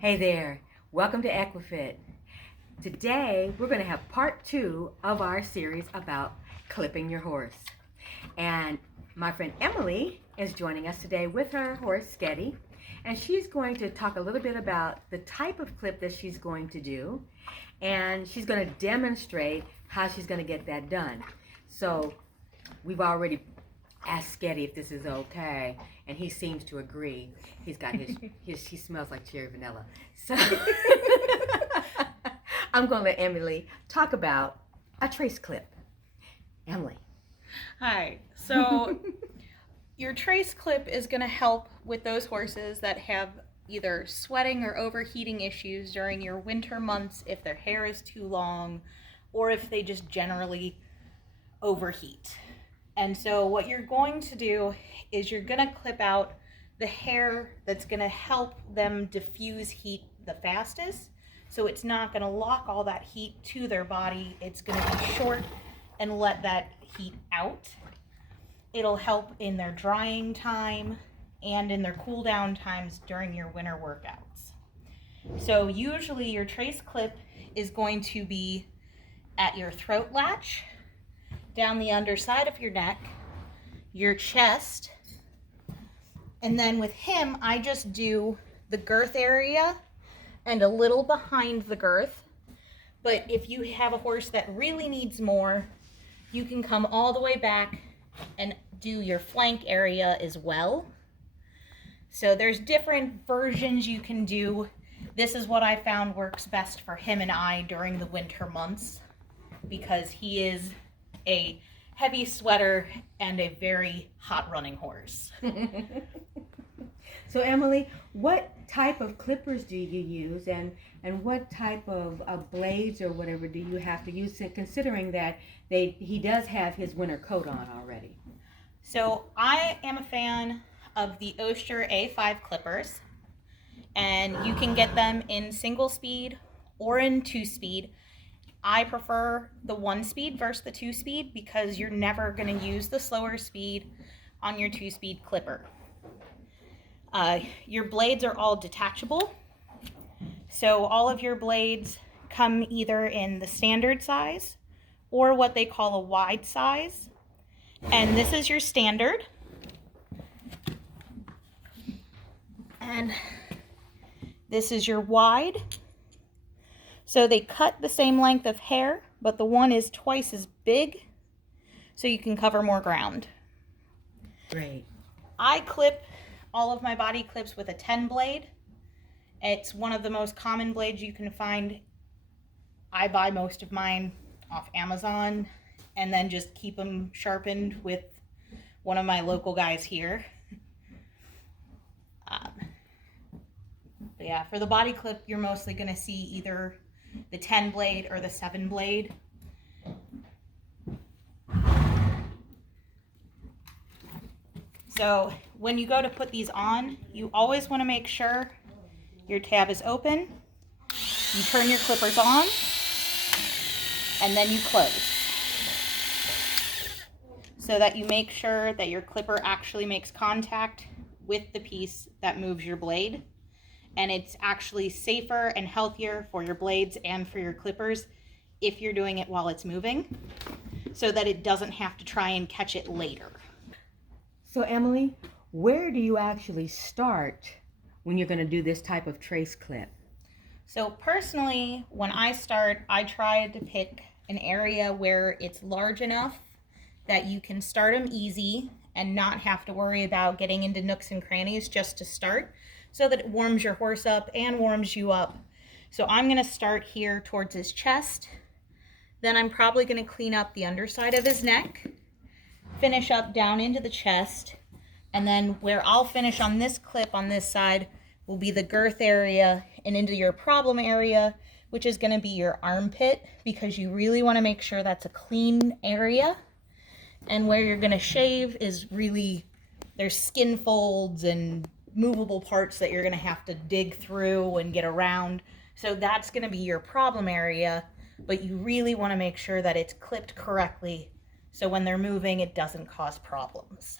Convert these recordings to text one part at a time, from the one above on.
Hey there, welcome to Equefit. Today we're going to have part 2 of our series about clipping your horse. And my friend Emily is joining us today with her horse, Sketty. And she's going to talk a little bit about the type of clip that she's going to do. And she's going to demonstrate how she's going to get that done. So we've already asked Sketty if this is okay, and he seems to agree. He's got he smells like cherry vanilla. So I'm going to let Emily talk about a trace clip. Emily. Hi. So your trace clip is going to help with those horses that have either sweating or overheating issues during your winter months, if their hair is too long or if they just generally overheat. And so what you're going to do is you're going to clip out the hair that's going to help them diffuse heat the fastest. So it's not going to lock all that heat to their body. It's going to be short and let that heat out. It'll help in their drying time and in their cool down times during your winter workouts. So usually your trace clip is going to be at your throat latch, down the underside of your neck, your chest, and then with him, I just do the girth area and a little behind the girth. But if you have a horse that really needs more, you can come all the way back and do your flank area as well. So there's different versions you can do. This is what I found works best for him and I during the winter months, because he is a heavy sweater and a very hot running horse. So Emily, what type of clippers do you use, and what type of blades or whatever do you have to use, considering that he does have his winter coat on already? So I am a fan of the Oster A5 clippers, and you can get them in single speed or in 2-speed. I prefer the 1-speed versus the 2-speed because you're never going to use the slower speed on your 2-speed clipper. Your blades are all detachable, so all of your blades come either in the standard size or what they call a wide size, and this is your standard, and this is your wide. So they cut the same length of hair, but the one is twice as big, so you can cover more ground. Great. I clip all of my body clips with a 10 blade. It's one of the most common blades you can find. I buy most of mine off Amazon and then just keep them sharpened with one of my local guys here. But yeah, for the body clip, you're mostly going to see either the 10 blade or the 7 blade. So when you go to put these on, you always want to make sure your tab is open. You turn your clippers on, and then you close, so that you make sure that your clipper actually makes contact with the piece that moves your blade. And it's actually safer and healthier for your blades and for your clippers if you're doing it while it's moving, so that it doesn't have to try and catch it later. So Emily, where do you actually start when you're going to do this type of trace clip? So personally, when I start, I try to pick an area where it's large enough that you can start them easy and not have to worry about getting into nooks and crannies just to start, so that it warms your horse up and warms you up. So I'm going to start here towards his chest. Then I'm probably going to clean up the underside of his neck, finish up down into the chest, and then where I'll finish on this clip on this side will be the girth area and into your problem area, which is going to be your armpit, because you really want to make sure that's a clean area. And where you're going to shave is really, there's skin folds and movable parts that you're going to have to dig through and get around. So that's going to be your problem area, but you really want to make sure that it's clipped correctly, so when they're moving, it doesn't cause problems.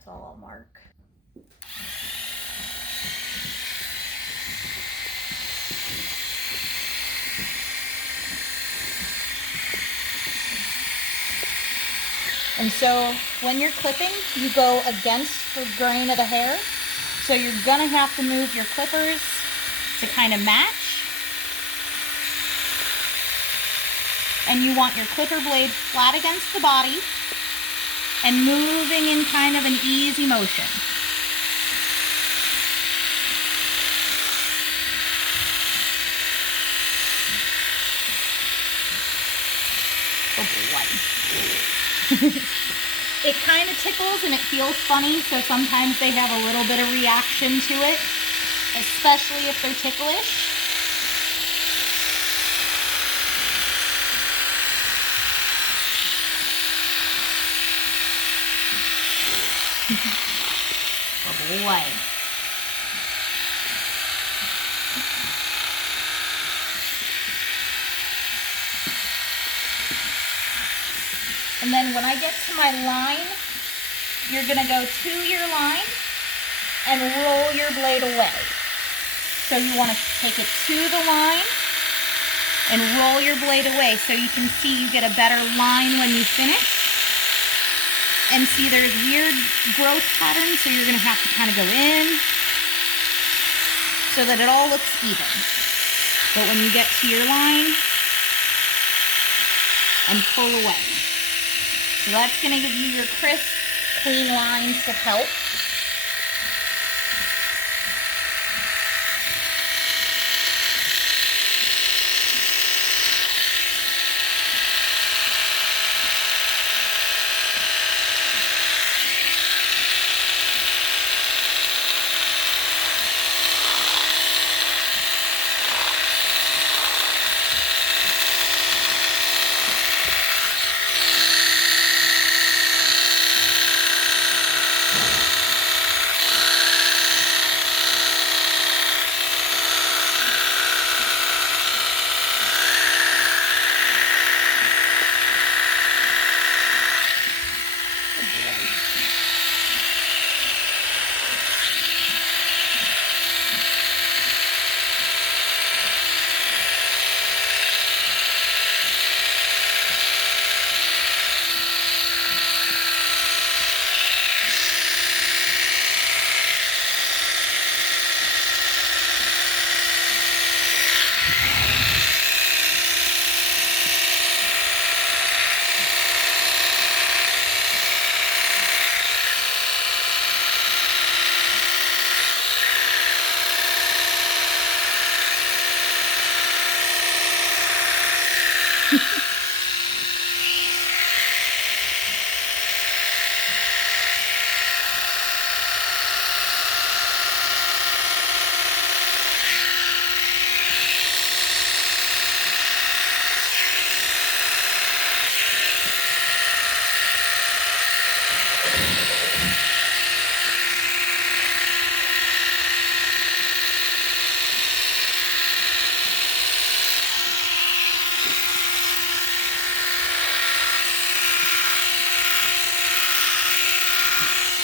that's all I'll mark. And so when you're clipping, you go against the grain of the hair. So you're gonna have to move your clippers to kind of match. And you want your clipper blade flat against the body and moving in kind of an easy motion. Oh boy. It kind of tickles and it feels funny, so sometimes they have a little bit of reaction to it, especially if they're ticklish. Oh boy. And then when I get to my line, you're gonna go to your line and roll your blade away. So you wanna take it to the line and roll your blade away so you can see you get a better line when you finish. And see, there's weird growth patterns, so you're gonna have to kind of go in so that it all looks even. But when you get to your line, and pull away. So that's gonna give you your crisp, clean lines to help.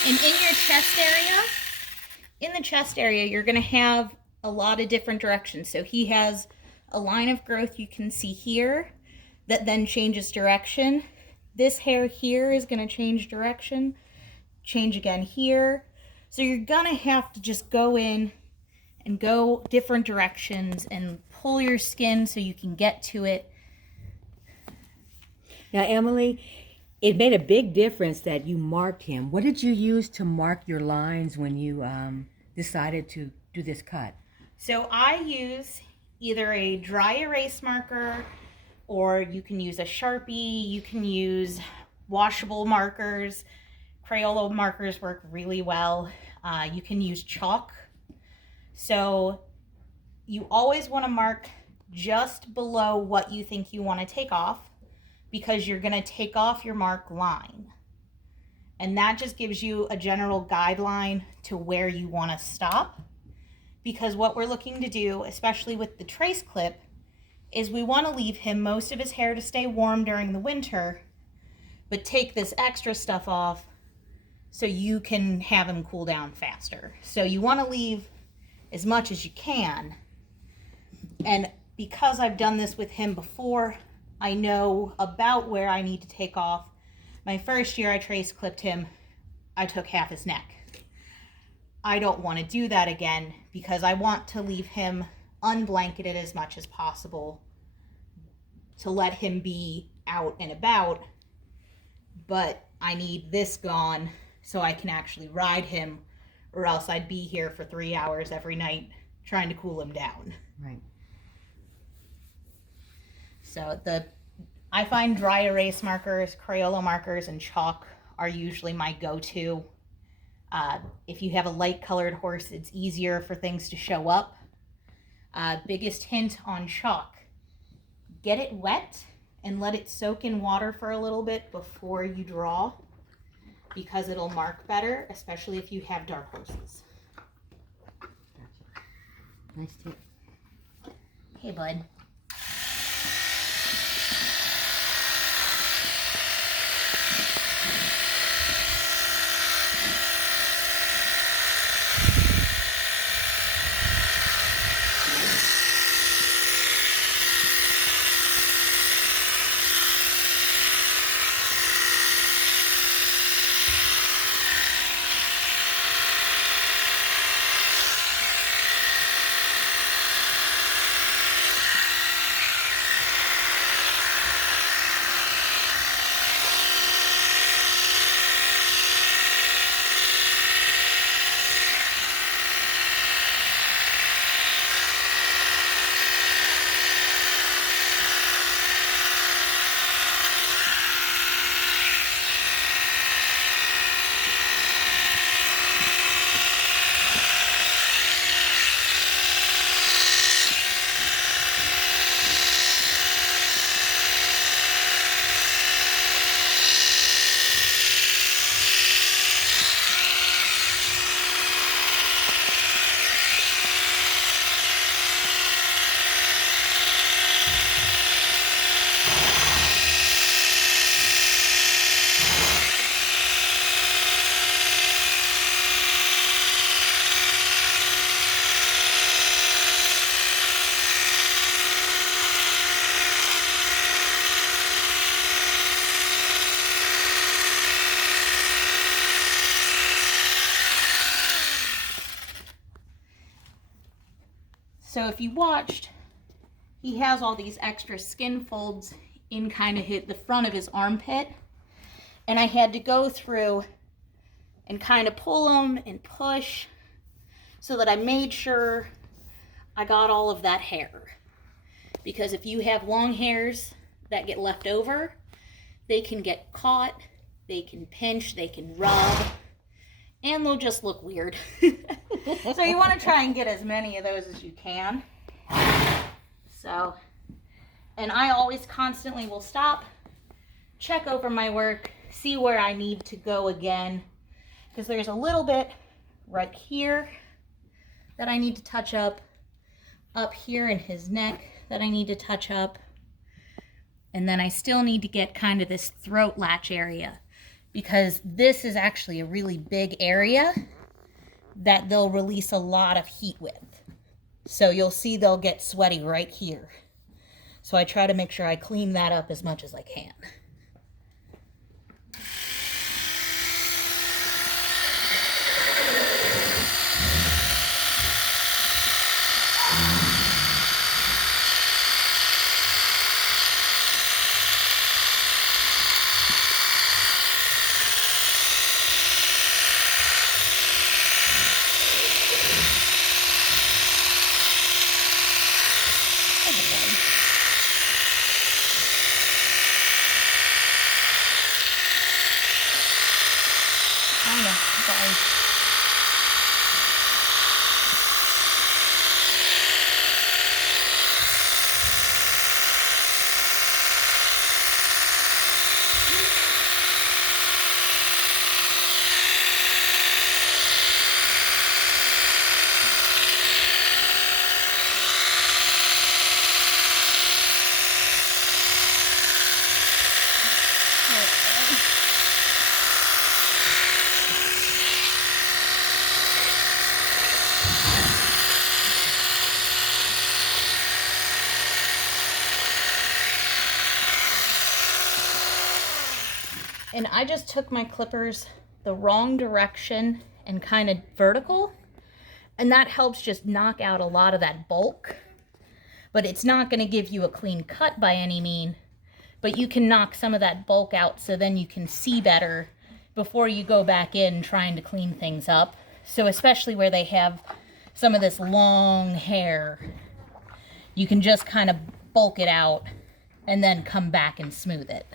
And in your chest area, in the chest area, you're going to have a lot of different directions. So he has a line of growth you can see here that then changes direction. This hair here is going to change direction, change again here. So you're going to have to just go in and go different directions and pull your skin so you can get to it. Now, Emily, it made a big difference that you marked him. What did you use to mark your lines when you decided to do this cut? So I use either a dry erase marker, or you can use a Sharpie, you can use washable markers. Crayola markers work really well. You can use chalk. So you always want to mark just below what you think you want to take off, because you're going to take off your mark line. And that just gives you a general guideline to where you want to stop. Because what we're looking to do, especially with the trace clip, is we want to leave him most of his hair to stay warm during the winter, but take this extra stuff off so you can have him cool down faster. So you want to leave as much as you can. And because I've done this with him before, I know about where I need to take off. My first year I trace clipped him, I took half his neck. I don't want to do that again because I want to leave him unblanketed as much as possible to let him be out and about, but I need this gone so I can actually ride him, or else I'd be here for 3 hours every night trying to cool him down. Right. So I find dry erase markers, Crayola markers, and chalk are usually my go-to. If you have a light colored horse, it's easier for things to show up. Biggest hint on chalk: get it wet and let it soak in water for a little bit before you draw, because it'll mark better, especially if you have dark horses. Gotcha. Nice tip. Hey, bud. So if you watched, he has all these extra skin folds in kind of hit the front of his armpit. And I had to go through and kind of pull them and push so that I made sure I got all of that hair. Because if you have long hairs that get left over, they can get caught, they can pinch, they can rub, and they'll just look weird. So you want to try and get as many of those as you can. So, and I always constantly will stop, check over my work, see where I need to go again, because there's a little bit right here that I need to touch up here in his neck that I need to touch up, and then I still need to get kind of this throat latch area, because this is actually a really big area that they'll release a lot of heat with. So you'll see they'll get sweaty right here. So I try to make sure I clean that up as much as I can. And I just took my clippers the wrong direction and kind of vertical, and that helps just knock out a lot of that bulk. But it's not going to give you a clean cut by any mean, but you can knock some of that bulk out so then you can see better before you go back in trying to clean things up. So especially where they have some of this long hair, you can just kind of bulk it out and then come back and smooth it.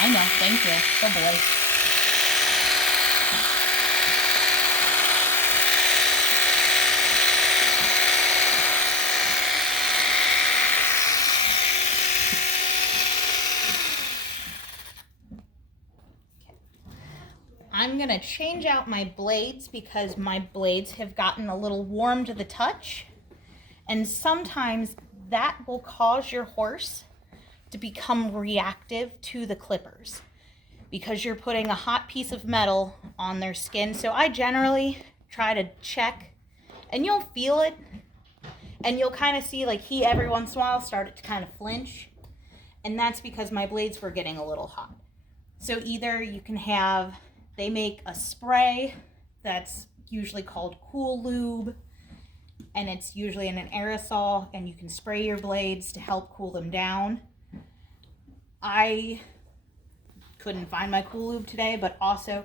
I know, thank you. Good boy. I'm gonna change out my blades because my blades have gotten a little warm to the touch, and sometimes that will cause your horse to become reactive to the clippers because you're putting a hot piece of metal on their skin. So I generally try to check, and you'll feel it, and you'll kind of see like he every once in a while started to kind of flinch, and that's because my blades were getting a little hot. So either you can have, they make a spray that's usually called Cool Lube, and it's usually in an aerosol, and you can spray your blades to help cool them down. I couldn't find my Cool Lube today, but also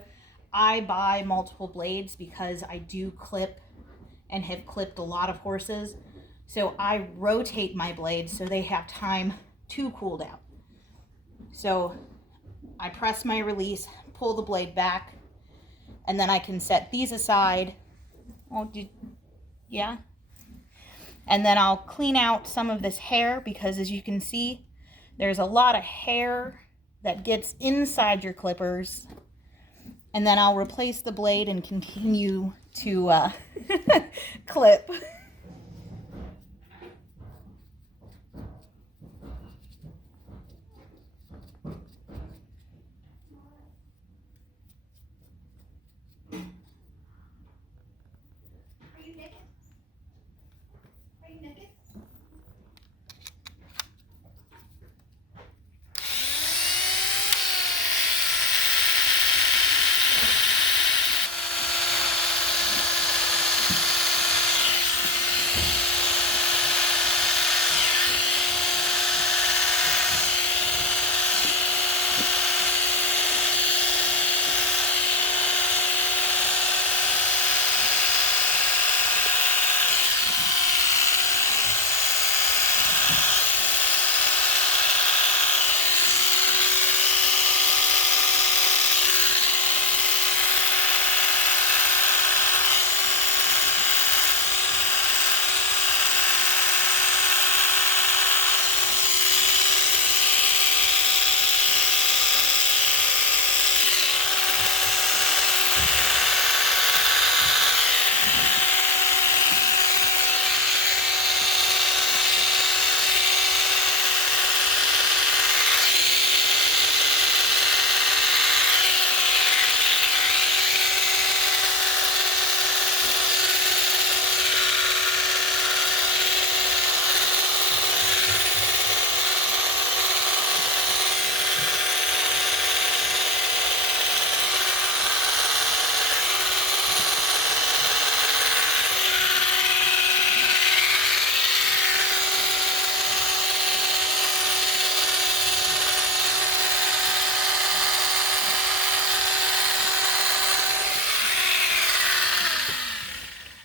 I buy multiple blades because I do clip and have clipped a lot of horses. So I rotate my blades so they have time to cool down. So I press my release, pull the blade back, and then I can set these aside. Yeah. And then I'll clean out some of this hair because, as you can see, there's a lot of hair that gets inside your clippers. And then I'll replace the blade and continue to clip.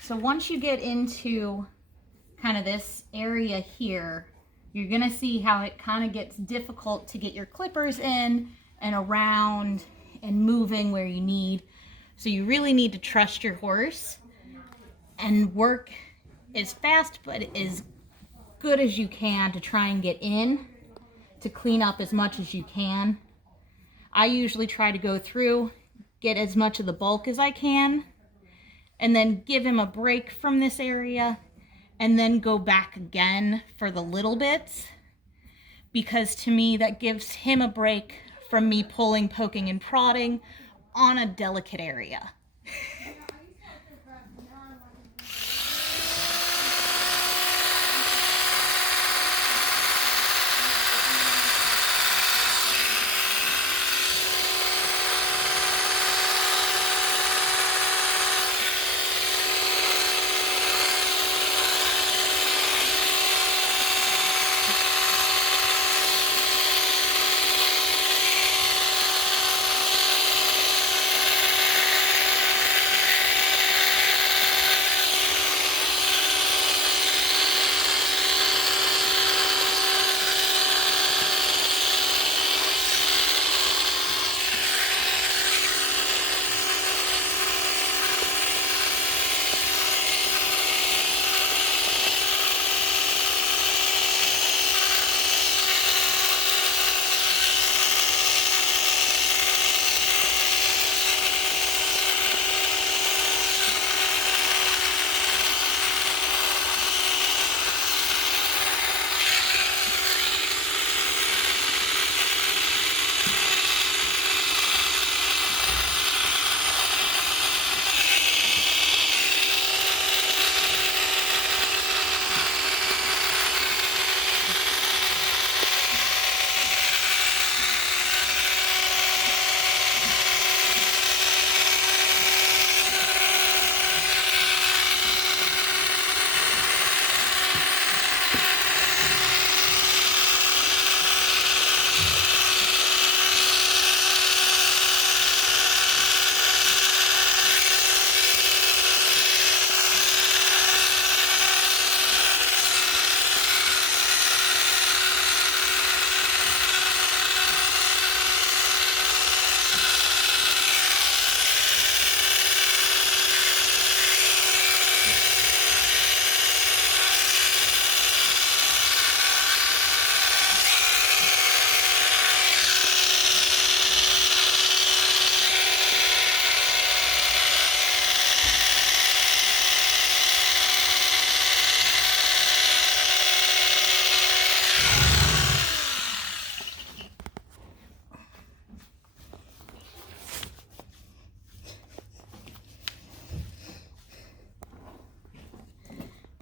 So once you get into kind of this area here, you're gonna see how it kind of gets difficult to get your clippers in and around and moving where you need. So you really need to trust your horse and work as fast but as good as you can to try and get in to clean up as much as you can. I usually try to go through, get as much of the bulk as I can, and then give him a break from this area, and then go back again for the little bits, because to me that gives him a break from me pulling, poking, and prodding on a delicate area.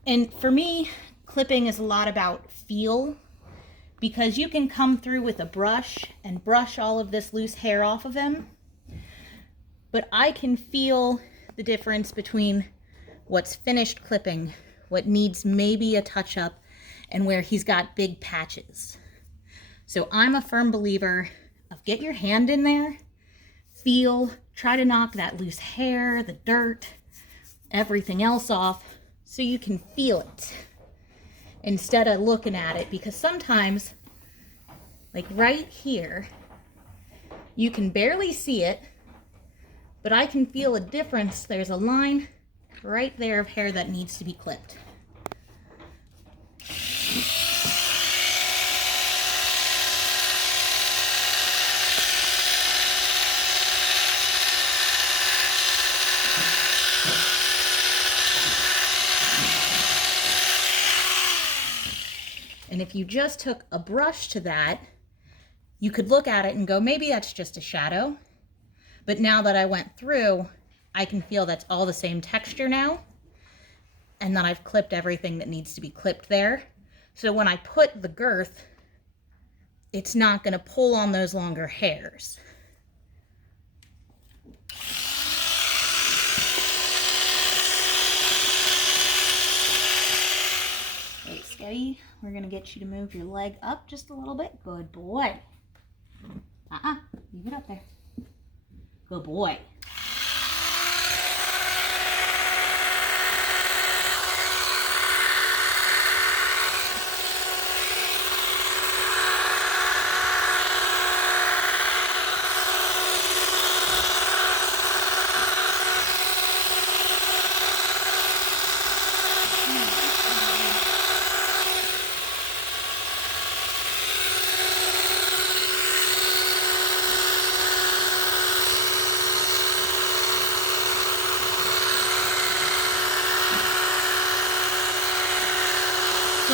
And for me, clipping is a lot about feel, because you can come through with a brush and brush all of this loose hair off of him, but I can feel the difference between what's finished clipping, what needs maybe a touch up, and where he's got big patches. So I'm a firm believer of get your hand in there, feel, try to knock that loose hair, the dirt, everything else off, so you can feel it instead of looking at it, because sometimes, like right here, you can barely see it, but I can feel a difference. There's a line right there of hair that needs to be clipped. And if you just took a brush to that, you could look at it and go, maybe that's just a shadow. But now that I went through, I can feel that's all the same texture now. And then I've clipped everything that needs to be clipped there. So when I put the girth, it's not going to pull on those longer hairs. Okay, steady. We're going to get you to move your leg up just a little bit. Good boy. You get up there. Good boy.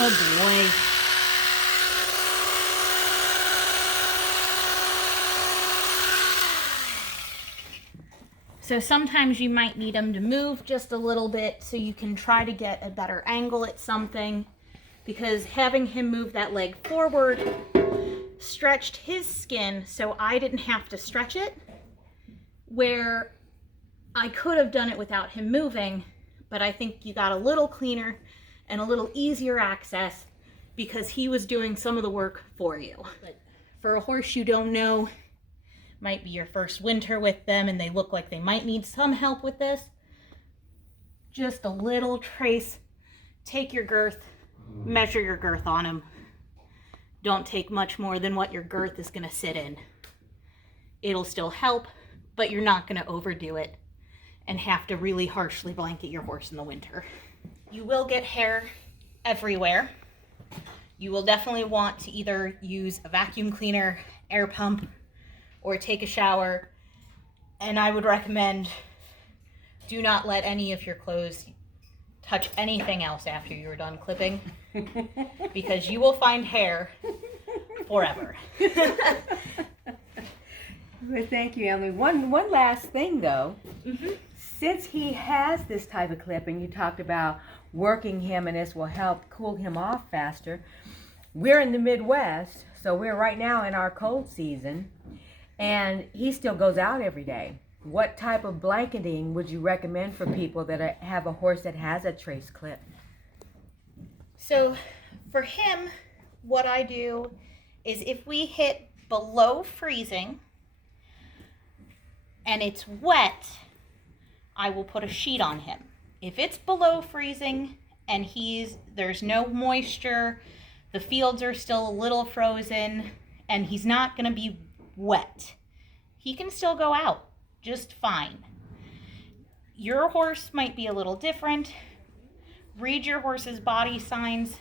Oh boy. So sometimes you might need him to move just a little bit so you can try to get a better angle at something, because having him move that leg forward stretched his skin so I didn't have to stretch it, where I could have done it without him moving, but I think you got a little cleaner and a little easier access because he was doing some of the work for you. But for a horse you don't know, might be your first winter with them and they look like they might need some help with this, just a little trace. Take your girth, measure your girth on him. Don't take much more than what your girth is going to sit in. It'll still help, but you're not going to overdo it and have to really harshly blanket your horse in the winter. You will get hair everywhere. You will definitely want to either use a vacuum cleaner, air pump, or take a shower. And I would recommend do not let any of your clothes touch anything else after you're done clipping, because you will find hair forever. Well, thank you, Emily. One last thing, though. Mm-hmm. Since he has this type of clipping, you talked about working him and this will help cool him off faster. We're in the Midwest, so we're right now in our cold season, and he still goes out every day. What type of blanketing would you recommend for people that have a horse that has a trace clip? So for him, what I do is if we hit below freezing and it's wet, I will put a sheet on him. If it's below freezing and there's no moisture, the fields are still a little frozen, and he's not going to be wet, he can still go out just fine. Your horse might be a little different. Read your horse's body signs,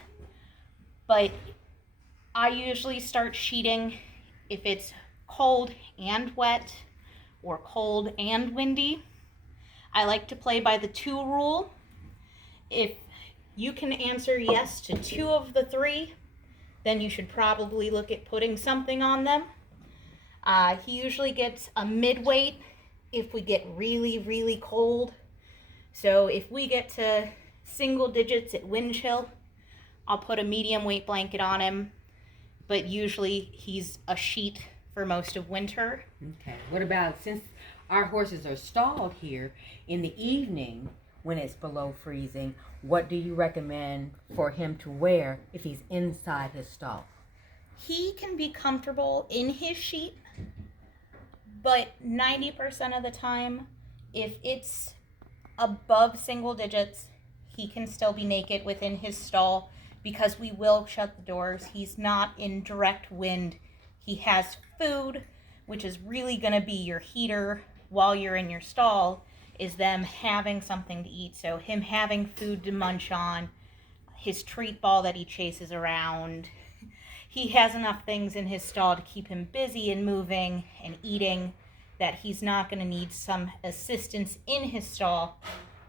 but I usually start sheeting if it's cold and wet or cold and windy. I like to play by the 2 rule. If you can answer yes to 2 of the 3, then you should probably look at putting something on them. He usually gets a mid-weight if we get really, really cold. So if we get to single digits at wind chill, I'll put a medium weight blanket on him, but usually he's a sheet for most of winter. Okay. What about, since our horses are stalled here, in the evening when it's below freezing, what do you recommend for him to wear if he's inside his stall? He can be comfortable in his sheet, but 90% of the time, if it's above single digits, he can still be naked within his stall because we will shut the doors. He's not in direct wind. He has food, which is really going to be your heater while you're in your stall, is them having something to eat. So him having food to munch on, his treat ball that he chases around. He has enough things in his stall to keep him busy and moving and eating that he's not going to need some assistance in his stall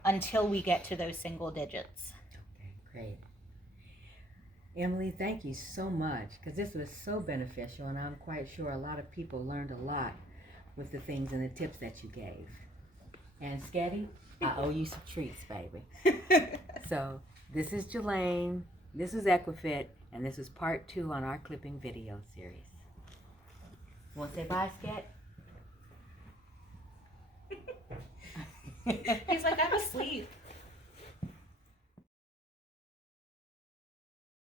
until we get to those single digits. Okay, great. Emily, thank you so much, because this was so beneficial, and I'm quite sure a lot of people learned a lot with the things and the tips that you gave. And Sketty, I owe you some treats, baby. So this is Jelaine, this is Equefit, and this is part 2 on our clipping video series. Want to say bye, Sket? He's like, I'm asleep.